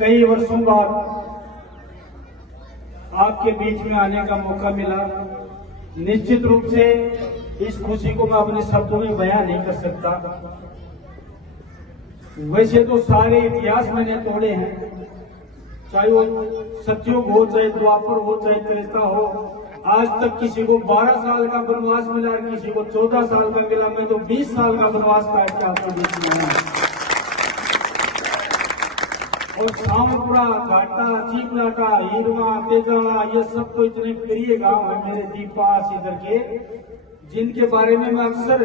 कई वर्षों बाद आपके बीच में आने का मौका मिला। निश्चित रूप से इस खुशी को मैं अपने शब्दों में बयां नहीं कर सकता। वैसे तो सारे इतिहास मैंने तोड़े हैं, चाहे वो सतयुग हो, चाहे द्वापर हो, चाहे त्रेता हो। आज तक किसी को 12 साल का वनवास मिला, किसी को 14 साल का मिला। मैं तो 20 साल का वनवास काट के आपको बीच में आया। और सावरपुरा, घाटा, चीपलाटा, हीरवा, तेजाला, ये सब तो इतने प्रिय गांव है मेरे दीपास इधर के, जिनके बारे में मैं अक्सर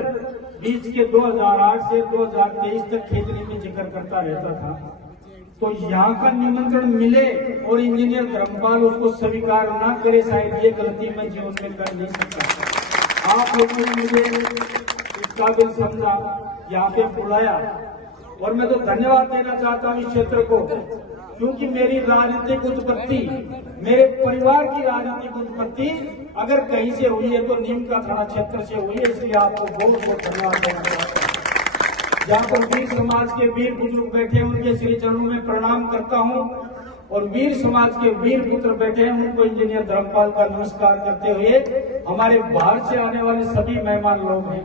बीच के 2008 से 2023 तक खेतने में जिक्र करता रहता था। तो यहाँ का निमंत्रण मिले और इंजीनियर धर्मपाल उसको स्वीकार ना करे, शायद ये गलती मैं जीवन में कर नहीं सकता। आप लोगों ने मुझे इस काबिल समझा, यहाँ पे बुलाया, और मैं तो धन्यवाद देना चाहता हूँ इस क्षेत्र को, क्योंकि मेरी राजनीतिक उत्पत्ति, मेरे परिवार की राजनीतिक उत्पत्ति अगर कहीं से हुई है तो नीम का थाना क्षेत्र से हुई है। इसलिए आपको बहुत बहुत धन्यवाद देना चाहता हूँ। जहाँ पर वीर समाज के वीर बुजुर्ग बैठे हैं उनके श्री चरणों में प्रणाम करता हूँ, और वीर समाज के वीर पुत्र बैठे हैं उनको इंजीनियर धर्मपाल का नमस्कार करते हुए हमारे बाहर से आने वाले सभी मेहमान लोग हैं,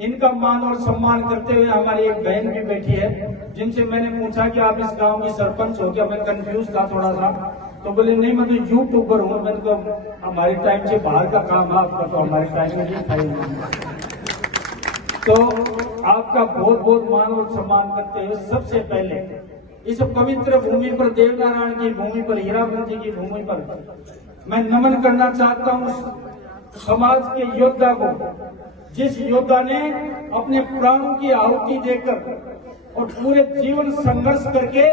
इनका मान और सम्मान करते हुए हमारी एक बहन भी बैठी है, जिनसे मैंने पूछा कि आप इस गांव की सरपंच हो क्या। मैं कंफ्यूज था थोड़ा सा, तो बोले नहीं मैं तो यूट्यूबर हूँ। मैंने कहा हमारे टाइम से बाहर का काम है आपका, तो हमारे टाइम में नहीं था। तो आपका बहुत बहुत मान और सम्मान करते हुए सबसे पहले इस पवित्र भूमि पर, देवनारायण की भूमि पर, हीराबंद जी की भूमि पर मैं नमन करना चाहता हूँ समाज के योद्धा को, जिस योद्धा ने अपने प्राणों की आहुति देकर और पूरे जीवन संघर्ष करके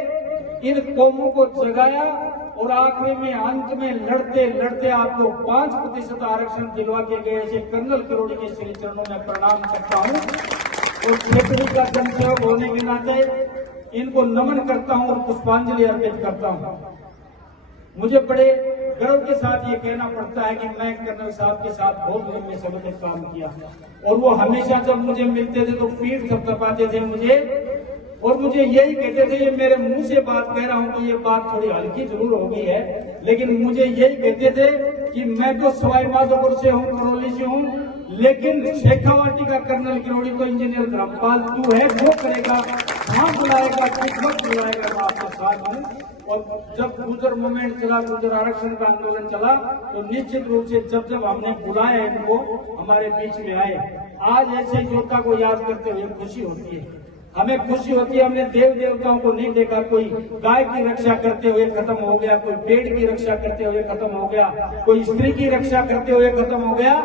इन कौमों को जगाया, और आखिरी में अंत में लड़ते लड़ते आपको 5% आरक्षण दिलवा के गए ऐसे कर्नल किरोड़ी के श्री चरणों में प्रणाम करता हूँ, और क्षेत्र का जनसेवक होने के नाते इनको नमन करता हूँ और पुष्पांजलि अर्पित करता हूँ। मुझे बड़े गर्व के साथ ये कहना पड़ता है कि मैं कर्नल साहब के साथ बहुत लंबे समय तक काम किया, और वो हमेशा जब मुझे मिलते थे तो पीठ थपथपाते थे मुझे, और मुझे यही कहते थे, ये मेरे मुंह से बात कह रहा हूँ तो ये बात थोड़ी हल्की जरूर हो गई है, लेकिन मुझे यही कहते थे कि मैं तो सवाई माधोपुर से हूँ, करौली से हूँ, लेकिन शेखावाटी का कर्नल किरोड़ी को इंजीनियर धर्मपाल तू है, वो करेगा, कहाँ बुलाएगा, किस वक्त बुलाएगा, मैं आपके साथ हूँ। और जब गुर्जर मूवमेंट चला, गुर्जर आरक्षण का आंदोलन चला, तो निश्चित रूप से जब हमने बुलाया इनको, हमारे बीच में आए। आज ऐसे योद्धा को याद करते हुए खुशी होती है, हमें खुशी होती है। हमने देव देवताओं को नहीं देखा, कोई गाय की रक्षा करते हुए खत्म हो गया, कोई पेड़ की रक्षा करते हुए खत्म हो गया, कोई स्त्री की रक्षा करते हुए खत्म हो गया,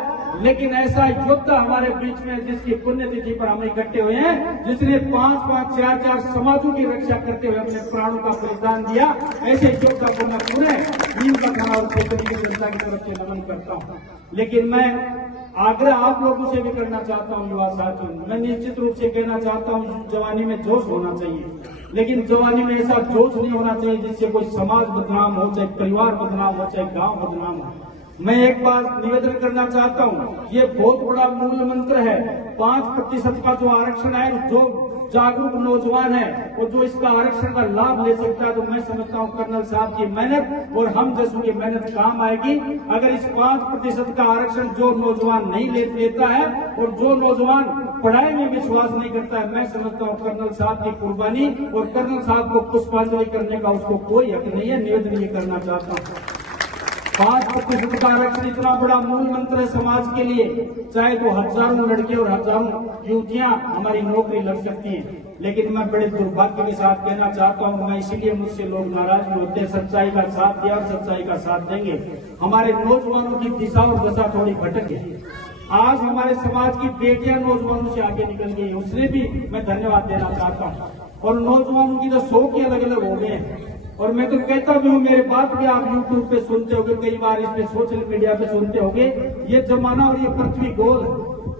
लेकिन ऐसा योद्धा हमारे बीच में जिसकी पुण्यतिथि पर हम इकट्ठे हुए हैं, जिसने 5-5, 4-4 समाजों की रक्षा करते हुए अपने प्राणों का बलिदान दिया, ऐसे योद्धा को मैं पूरे नीम का थाना और क्षेत्र की जनता की तरफ से नमन करता हूँ। लेकिन मैं आग्रह आप लोगों से भी करना चाहता हूँ, युवा साथियों, मैं निश्चित रूप से कहना चाहता हूँ जवानी में जोश होना चाहिए, लेकिन जवानी में ऐसा जोश नहीं होना चाहिए जिससे कोई समाज बदनाम हो, चाहे परिवार बदनाम हो, चाहे गांव बदनाम हो। मैं एक बात निवेदन करना चाहता हूँ, ये बहुत बड़ा मूल मंत्र है, 5% का जो आरक्षण है, जो जागरूक नौजवान है और जो इसका आरक्षण का लाभ ले सकता है, तो मैं समझता हूँ कर्नल साहब की मेहनत और हम जैसों की मेहनत काम आएगी। अगर इस 5% का आरक्षण जो नौजवान नहीं लेता है और जो नौजवान पढ़ाई में विश्वास नहीं करता है, मैं समझता हूँ कर्नल साहब की कुर्बानी और कर्नल साहब को पुष्पांजलि करने का उसको कोई हक नहीं है। निवेदन ये करना चाहता हूँ, 5% का आरक्षण इतना बड़ा मूल मंत्र है समाज के लिए, चाहे तो हजारों लड़के और हजारों युवतियां हमारी नौकरी लग सकती है। लेकिन मैं बड़े दुर्भाग्य के साथ कहना चाहता हूं, मैं इसीलिए मुझसे लोग नाराज नहीं होते, सच्चाई का साथ दिया और सच्चाई का साथ देंगे। हमारे नौजवानों की दिशा और दशा थोड़ी भटक गई। आज हमारे समाज की बेटियां नौजवानों से आगे निकल गई, उसने भी मैं धन्यवाद देना चाहता हूँ। और नौजवानों की तो शौक ही अलग अलग हो गए हैं, और मैं तो कहता भी हूँ, मेरे बात भी आप यूट्यूब पे सुनते होगे, कई बार इस पे सोशल मीडिया पे सुनते होगे, ये जमाना और ये पृथ्वी गोल,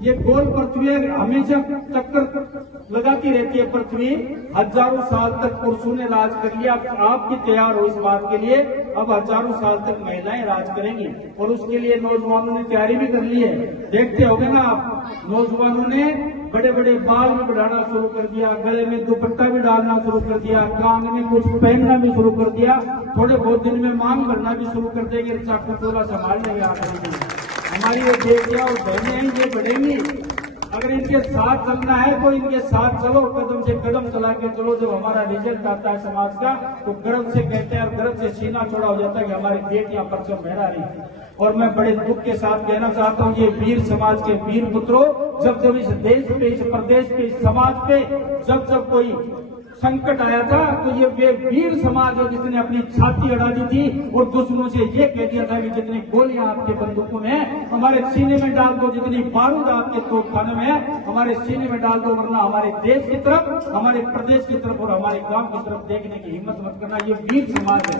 ये गोल पृथ्वी हमेशा टक्कर लगाती रहती है। पृथ्वी हजारों साल तक पुरुषों ने राज कर लिया, आप भी तैयार हो इस बात के लिए, अब हजारों साल तक महिलाएं राज करेंगी, और उसके लिए नौजवानों ने तैयारी भी कर ली है। देखते होगे ना आप, नौजवानों ने बड़े बड़े बाल भी बढ़ाना शुरू कर दिया, गले में दुपट्टा भी डालना शुरू कर दिया, कान में कुछ पहनना भी शुरू कर दिया, थोड़े बहुत दिन में मांग भरना भी शुरू कर देंगे, चाकू चोला संभाल लेंगे। हमारी ये बेटियां और बहनें हैं, ये बढ़ेंगी। अगर इनके साथ चलना है तो इनके साथ चलो, कदम से कदम चला के चलो। जब हमारा रिजल्ट आता है समाज का तो गर्व से कहते हैं और गर्व से सीना चौड़ा हो जाता है कि हमारी बेटियां परचम फहरा रही है। और मैं बड़े दुख के साथ कहना चाहता हूँ, ये वीर समाज के वीर पुत्रों, जब जब इस देश पे, इस प्रदेश पे, इस समाज पे जब जब कोई संकट आया था तो ये वे वीर समाज है जिसने अपनी छाती अड़ा दी थी और दुश्मनों से ये कह दिया था कि जितनी गोलियां आपके बंदूकों में है हमारे सीने में डाल दो, जितनी बारूद आपके तोपखाने में है हमारे सीने में डाल दो, वरना हमारे देश की तरफ, हमारे प्रदेश की तरफ और हमारे गांव की तरफ देखने की हिम्मत मत करना। ये वीर समाज है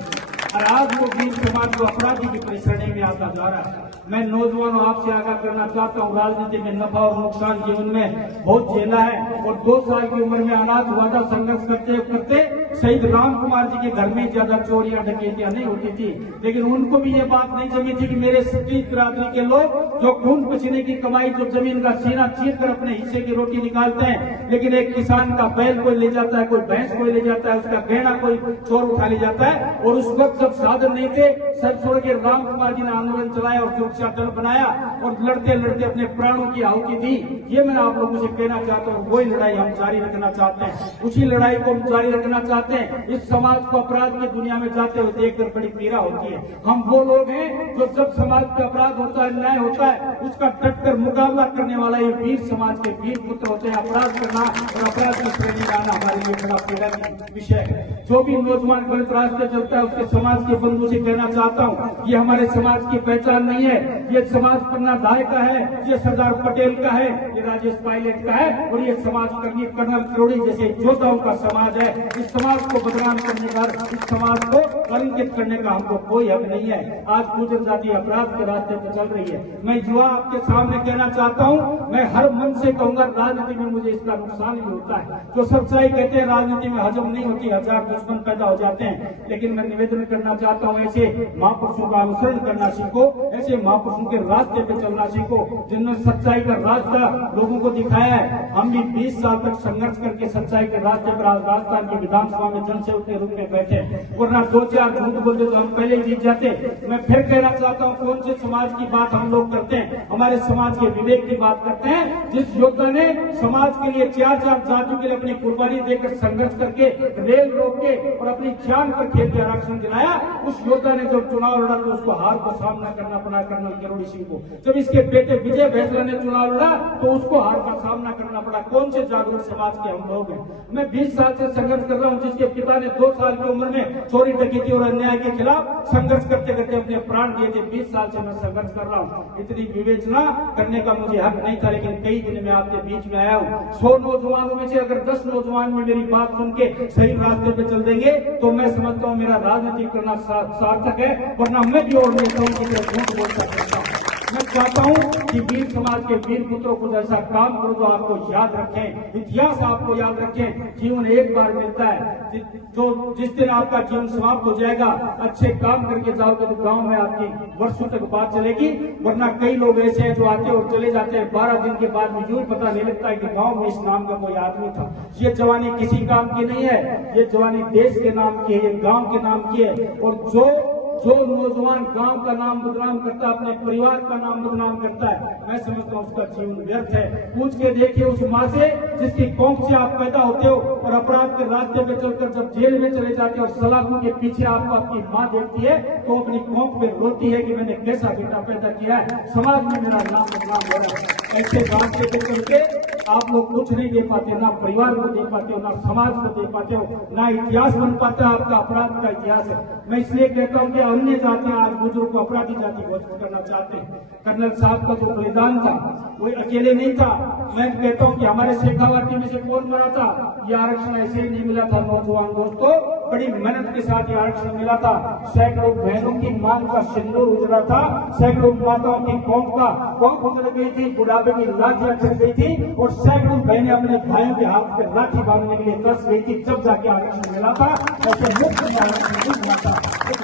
और आज वो वीर समाज को अपराधी की परिश्रेणी में आता जा रहा है। मैं नौजवानों आपसे आगाह करना चाहता हूँ, राजनीति में नफा और नुकसान जीवन में बहुत झेला है और 2 साल की उम्र में अनाथ हुआ था। संघर्ष करते करते शहीद राम कुमार जी के घर में ज्यादा चोरियां डकैतियां नहीं होती थी, लेकिन उनको भी ये बात नहीं जमी थी कि मेरे सतीश बिरादरी के लोग जो खून पसीने की कमाई, जो जमीन का सीना चीर कर अपने हिस्से की रोटी निकालते हैं, लेकिन एक किसान का बैल कोई ले जाता है, कोई भैंस कोई ले जाता है, उसका गहना कोई चोर उठा ले जाता है। और उस वक्त जब साधन नहीं थे, सर छोड़ के राम कुमार जी ने आंदोलन चलाया और सुरक्षा दल बनाया और लड़ते लड़ते अपने प्राणों की आहुति दी। ये मैं आप लोगों से कहना चाहता हूँ, वही लड़ाई हम जारी रखना चाहते हैं, उसी लड़ाई को हम जारी रखना चाहते हैं। इस समाज को अपराध की दुनिया में जाते हुए देखकर बड़ी पीड़ा होती है। हम वो लोग हैं जो जब समाज का अपराध होता है, अन्याय होता है, उसका डटकर मुकाबला करने वाला ये वीर समाज के वीर पुत्र होते हैं। अपराध करना और अपराध की श्रेणी में आना हमारे लिए बड़ा पीड़ा का विषय है। जो भी नौजवान गलत रास्ते चलता है उसके समाज के बंधु से कहना चाहता हूँ, ये हमारे समाज की पहचान नहीं है, ये समाज पन्ना धाय का है, ये सरदार पटेल का है, ये राजेश पायलट का है और ये समाज कर्मी कर्नल किरोड़ी जैसे योद्धाओं का समाज है। इस समाज को बदनाम करने का, इस समाज को कलंकित करने का हमको कोई हक नहीं है। आज गुजर जाति अपराध के रास्ते पर चल रही है। मैं युवा आपके सामने कहना चाहता हूँ, मैं हर मन से कहूंगा, राजनीति में मुझे इसका नुकसान भी होता है। जो सच्चाई कहते हैं राजनीति में हजम नहीं होती, हजार दुश्मन पैदा हो जाते हैं, लेकिन मैं निवेदन करना चाहता हूँ, ऐसे महापुरुषों का अनुसरण करना सीखो, ऐसे महापुरुषों के रास्ते पे चलना सीखो जिन्होंने सच्चाई का रास्ता लोगों को दिखाया है। हम भी 20 साल तक संघर्ष करके सच्चाई के रास्ते पर आज राजस्थान की विधानसभा में जनसेवक के रूप में बैठे, वरना 2-4 झूठ बोलते तो हम पहले ही जीत जाते। मैं फिर कहना चाहता हूँ, कौन से समाज की बात हम लोग करते हैं? हमारे समाज के विवेक की बात करते हैं। जिस योद्धा ने समाज के लिए 4-4 जातियों के लिए अपनी कुर्बानी देकर संघर्ष करके रेल रोक के और अपनी जान पर खेल के आरक्षण दिलाया, उस योद्धा ने जब चुनाव लड़ा तो उसको हार का सामना करना पड़ा कर्नल किरोड़ी सिंह को। जब इसके बेटे विजय भैंसला ने चुनाव लड़ा तो उसको हार का सामना करना पड़ा। कौन से जागरूक समाज के हम लोग हैं? मैं 20 साल से संघर्ष कर रहा हूँ, जिसके पिता ने 2 साल की उम्र में चोरी डकैती और अन्याय के खिलाफ संघर्ष करते करते अपने प्राण दिए थे। 20 साल से मैं संघर्ष कर रहा हूँ। इतनी विवेचना करने का मुझे हक नहीं था, लेकिन कई दिन में आपके बीच में आया हूँ। 100 नौजवानों में से अगर 10 नौजवान में मेरी बात सुन के सही रास्ते पे चल देंगे तो मैं समझता हूँ मेरा राजनीति करना सार्थक है, वरना मैं भी और नेता हूँ कि झूठ बोल सकता हूँ। मैं चाहता हूँ कि वीर समाज के वीर पुत्रों को जैसा काम करो तो आपको याद रखें, इतिहास आपको याद रखें। जीवन एक बार मिलता है, जो जिस दिन आपका जीवन समाप्त हो जाएगा, अच्छे काम करके जाओगे तो गांव में आपकी वर्षों तक बात चलेगी। वरना कई लोग ऐसे हैं जो आते और चले जाते हैं, 12 दिन के बाद भी यूं पता नहीं लगता है कि गांव में इस नाम का कोई आदमी था। ये जवानी किसी काम की नहीं है, ये जवानी देश के नाम की है, ये गाँव के नाम की है। और जो नौजवान गांव का नाम बदनाम करता है, अपने परिवार का नाम बदनाम करता है, मैं समझता हूँ उसका जीवन व्यर्थ है। पूछ के देखिए उस माँ से जिसकी कोख से आप पैदा होते हो और अपराध के रास्ते पे चलकर जब जेल में चले जाते हो और सलाखों के पीछे आपको अपनी माँ देखती है तो अपनी कोख पे रोती है कि मैंने कैसा बेटा पैदा किया है, समाज में मेरा नाम बदनाम हो रहा है। ऐसे रास्ते पे चलते आप लोग कुछ नहीं दे पाते, ना परिवार को दे पाते हो, ना समाज को दे पाते हो, ना इतिहास बन पाता है आपका अपराध का इतिहास है। मैं इसलिए कहता हूँ कि अन्य जातियां आज बुजुर्ग को अपराधी जाति घोषित करना चाहते हैं। कर्नल साहब का जो बलिदान था वो अकेले नहीं था। मैं कहता हूँ कि हमारे शेखावाटी में से कौन मरा था, ये आरक्षण ऐसे ही नहीं मिला था। नौजवान दोस्तों, बड़ी मेहनत के साथ ये आरक्षण मिला था। सैकड़ों बहनों की मांग का सिंदूर उजड़ा था, सैकड़ों माताओं की कौम उजड़ गई थी, बुढ़ापे की लाठियां चढ़ गई थी और सैकड़ों बहनें अपने भाइयों के हाथ पे लाठी बांधने के लिए तरस गई थी, जब जाके आरक्षण मिला था। ऐसे मुफ्त में आरक्षण नहीं मिला था।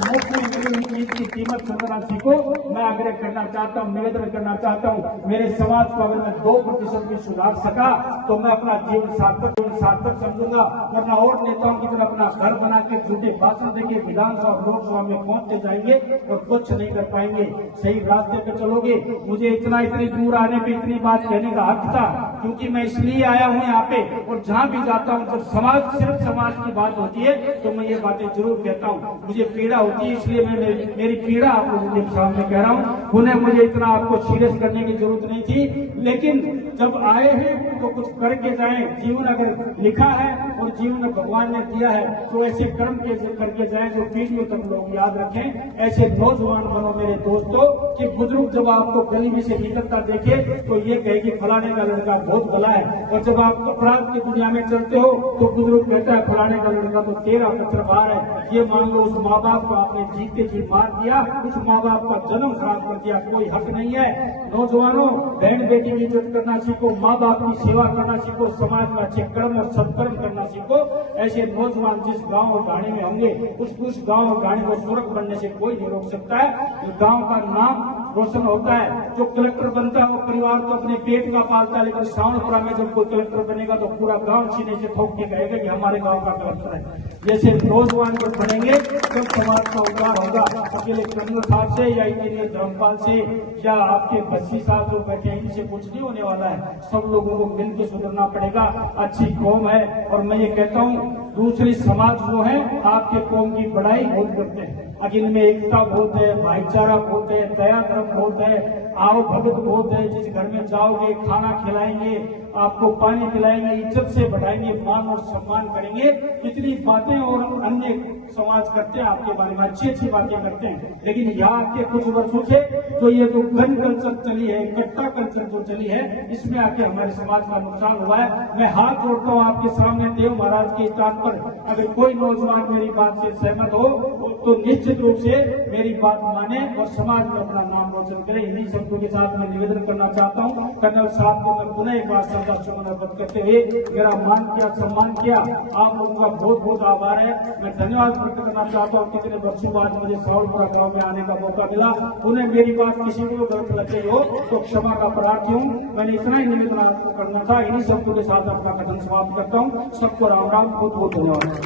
मुफ्त में मिली की कीमत चंद्रनाथ जी को मैं आग्रह करना चाहता हूँ, निवेदन करना चाहता हूँ, मेरे समाज को अगर मैं 2% भी सुधार सका तो मैं अपना जीवन सार्थक समझूंगा। वरना और नेताओं की तरह अपना घर बना के झूठे भाषण देके विधानसभा लोकसभा में पहुंचते जाएंगे और कुछ नहीं कर पाएंगे। सही रास्ते पे चलोगे। मुझे इतनी दूर आने पे इतनी बात कहने का हक था क्योंकि मैं इसलिए आया हूँ यहाँ पे, और जहाँ भी जाता हूँ जब सिर्फ समाज की बात होती है तो मैं ये बातें जरूर कहता हूँ। मुझे पीड़ा होती है, इसलिए मैं मेरी पीड़ा आपको सामने कह रहा हूँ। उन्हें मुझे इतना आपको सीरियस करने की जरूरत नहीं थी, लेकिन जब आए हैं तो कुछ करके जाएं। जीवन अगर लिखा है और जीवन भगवान ने दिया है तो ऐसे कर्म करके जाएं जो पीढ़ियों तक लोग याद रखें। ऐसे नौजवान बनो मेरे दोस्तों कि बुजुर्ग जब आपको गली से निकलता देखे तो ये कहे कि फलाने का लड़का बहुत भला है, और जब आप अपराध की दुनिया में चलते हो तो बुजुर्ग कहता है फलाने का लड़का तो तेरा पत्रभार है। ये मान लो उस माँ बाप को आपने जीते जी मार दिया, उस माँ बाप का जन्म खराब कर दिया, कोई हक नहीं है। नौजवानों, बहन बेटी की इज्जत करना सीखो, माँ बाप की सेवा करना सीखो, समाज में अच्छे कर्म और सत्कर्म करना सीखो। ऐसे नौजवान जिस गांव और गाड़ी में होंगे उस गांव और गाड़ी को स्वर्ग बनने से कोई नहीं रोक सकता है। गांव का नाम रोशन होता है। जो कलेक्टर बनता है वो परिवार तो अपने पेट का पालता है, लेकिन श्रावणपुरा में जब कोई कलेक्टर बनेगा तो पूरा गांव सीने से ठोक के कहेगा कि हमारे गांव का कलेक्टर है। जैसे नौजवान जब बनेंगे तब समाज का उद्धार होगा। अकेले कर्नल साहब से या इंजीनियर धर्मपाल से या आपके बस्सी साहब जो बैठे हैं इनसे कुछ नहीं होने वाला है। सब लोगों को मिलकर सुधरना पड़ेगा। अच्छी कौम है, और मैं ये कहता हूँ दूसरी समाज जो है आपके कौम की बड़ाई बहुत करते हैं। अखिल में एकता बहुत है, भाईचारा बहुत है, दया धर्म बहुत है, आओ भगत बहुत है। जिस घर में जाओगे खाना खिलाएंगे, आपको पानी पिलाएंगे, इज्जत से बढ़ाएंगे, मान और सम्मान करेंगे। इतनी बातें और अन्य समाज करते हैं आपके बारे में, अच्छी बातें करते हैं। लेकिन यहाँ के कुछ वर्षों से तो ये जो गन कल्चर चली है, कट्टा कल्चर जो चली है, इसमें आके हमारे समाज का नुकसान हुआ है। मैं हाथ जोड़ता हूँ आपके सामने देव महाराज के स्थान पर, अगर कोई नौजवान मेरी बात से सहमत हो तो निश्चित रूप से मेरी बात माने और समाज में अपना नाम रोशन करे। इन्हीं शब्दों के साथ मैं निवेदन करना चाहता हूँ। कर्नल साहब को मैं पुनः एक बार श्रद्धा सुमन करते हुए मेरा मान किया, सम्मान किया, आप लोगों का बहुत बहुत आभार है। मैं धन्यवाद व्यक्त करना चाहता हूँ। कितने वर्षों बाद मुझे श्रावणपुरा गाँव में आने का मौका मिला। उन्हें मेरी बात किसी को गलत लगे हो तो क्षमा का प्रार्थी हूँ। मैंने इतना ही निवेदन आपको करना था। इन्हीं शब्दों के साथ अपना कथन समाप्त करता हूँ। सबको राम राम, बहुत बहुत धन्यवाद।